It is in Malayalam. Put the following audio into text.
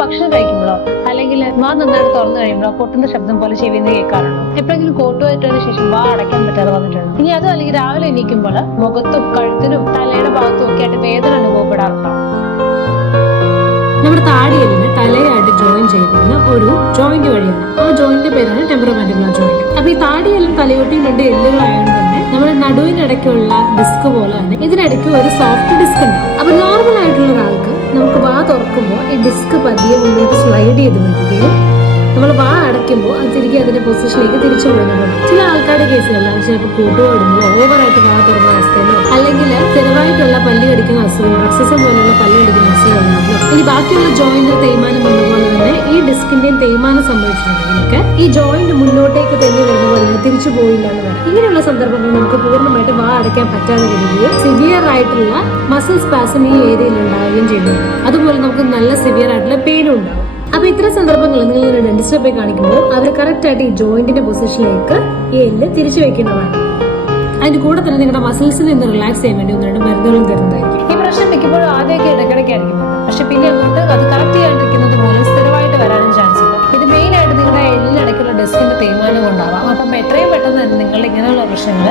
ഭക്ഷണം കഴിക്കുമ്പോഴോ അല്ലെങ്കിൽ വാ നന്നായിട്ട് തുറന്നു കഴിയുമ്പോഴോ പൊട്ടുന്ന ശബ്ദം പോലെ ചെവിന്ന് കേൾക്കാറുണ്ടോ? എപ്പോഴെങ്കിലും കോട്ടുമായിട്ടതിന് ശേഷം വാ അടയ്ക്കാൻ പറ്റാതെ വന്നിട്ടുണ്ടോ? ഇനി അതും അല്ലെങ്കിൽ രാവിലെ എണീക്കുമ്പോൾ മുഖത്തും കഴുത്തിനും തലയുടെ ഭാഗത്തും ഒക്കെ ആയിട്ട് വേദന അനുഭവപ്പെടാറുണ്ടോ? നമ്മുടെ താടിയെല്ലിന് തലയായിട്ട് ജോയിൻ ചെയ്തിരുന്ന ഒരു ജോയിന്റ് വഴിയാണ്. ആ ജോയിന്റിന്റെ പേരാണ് ടെമ്പറോമാൻഡിബുലർ ജോയിന്റ്. അപ്പൊ ഈ താടിയെല്ലും തലയോട്ടിയും രണ്ട് എല്ലുകളായതുകൊണ്ട് തന്നെ നമ്മുടെ നടുവിനിടയ്ക്കുള്ള ഡിസ്ക് പോലെ തന്നെ ഇതിനിടയ്ക്ക് ഒരു സോഫ്റ്റ് ഡിസ്ക് ഉണ്ട്. അപ്പൊ നോർമൽ ആയിട്ടുള്ള ഒരാൾക്ക് നമുക്ക് വാ തുറക്കുമ്പോൾ ഈ ഡിസ്ക് പതിയെ മുന്നോട്ട് സ്ലൈഡ് ചെയ്ത് വരികയും നമ്മൾ വാ അടയ്ക്കുമ്പോൾ അത് തിരികെ അതിന്റെ പൊസിഷനിലേക്ക് തിരിച്ചു പോകുന്നുണ്ട്. ചില ആൾക്കാരുടെ കേസുകളിലാണ് ചിലപ്പോൾ കൂട്ടുപാടുമ്പോൾ ഓവറായിട്ട് വാ തുറന്ന അവസ്ഥയിലോ അല്ലെങ്കിൽ സ്ഥിരമായിട്ടുള്ള പല്ല് കടിക്കുന്ന അസുഖം, റക്സിസം പോലുള്ള പല്ല് കടിക്കുന്ന അസുഖങ്ങളുണ്ടല്ലോ. ഇനി ബാക്കിയുള്ള ജോയിന്റിൽ തേയ്മാനം വന്ന പോലെ തന്നെ ഈ ഡിസ്കിന്റെയും തേയ്മാനം സംഭവിച്ചിട്ടുണ്ടെങ്കിലൊക്കെ ഈ ജോയിന്റ് മുന്നോട്ടേക്ക് തന്നെ വരുന്ന പോലെ തിരിച്ചു പോയില്ല എന്ന് പറയാം. ഇങ്ങനെയുള്ള സന്ദർഭങ്ങളിൽ നമുക്ക് പൂർണ്ണമായിട്ട് വാ അടയ്ക്കാൻ പറ്റാതെ വരികയും സിവിയർ ആയിട്ടുള്ള മസിൽ സ്പാസം ഈ ഏരിയയിൽ ഉണ്ടാവുകയും ചെയ്യുന്നുണ്ട്. അതുപോലെ നമുക്ക് നല്ല സിവിയർ ആയിട്ടുള്ള പെയിനും ഉണ്ടാവും. അപ്പൊ ഇത്തരം സന്ദർഭങ്ങളിൽ നിങ്ങൾ ഒരു ഡെന്റിസ്റ്റിനെ പോയി കാണിക്കുമ്പോൾ അവർ കറക്റ്റ് ആയിട്ട് ഈ ജോയിന്റിന്റെ പൊസിഷനിലേക്ക് ഈ എല്ല് തിരിച്ചു വെക്കുന്നതാണ്. അതിന്റെ കൂടെ തന്നെ നിങ്ങളുടെ മസിൽസിൽ നിന്ന് റിലാക്സ് ചെയ്യാൻ വേണ്ടി ഒന്ന് രണ്ട് മരുന്നുകളും തരുന്നതായിരിക്കും. ഈ പ്രശ്നം മിക്കപ്പോഴും ആദ്യമൊക്കെ ഇടയ്ക്കിടയ്ക്കായിരിക്കും, പക്ഷെ പിന്നെ അങ്ങോട്ട് അത് കറക്റ്റ് ചെയ്യാണ്ടിരിക്കുന്നത് പോലും സ്ഥിരമായിട്ട് വരാനും ചാൻസ് ഉണ്ട്. ഇത് മെയിൻ ആയിട്ട് നിങ്ങളുടെ എല്ലിനിടയ്ക്കുള്ള ഡിസ്കിന്റെ തേയ്മാനം കൊണ്ടാവാം. അപ്പം എത്രയും പെട്ടെന്ന് തന്നെ നിങ്ങളുടെ ഇങ്ങനെയുള്ള പ്രശ്നങ്ങൾ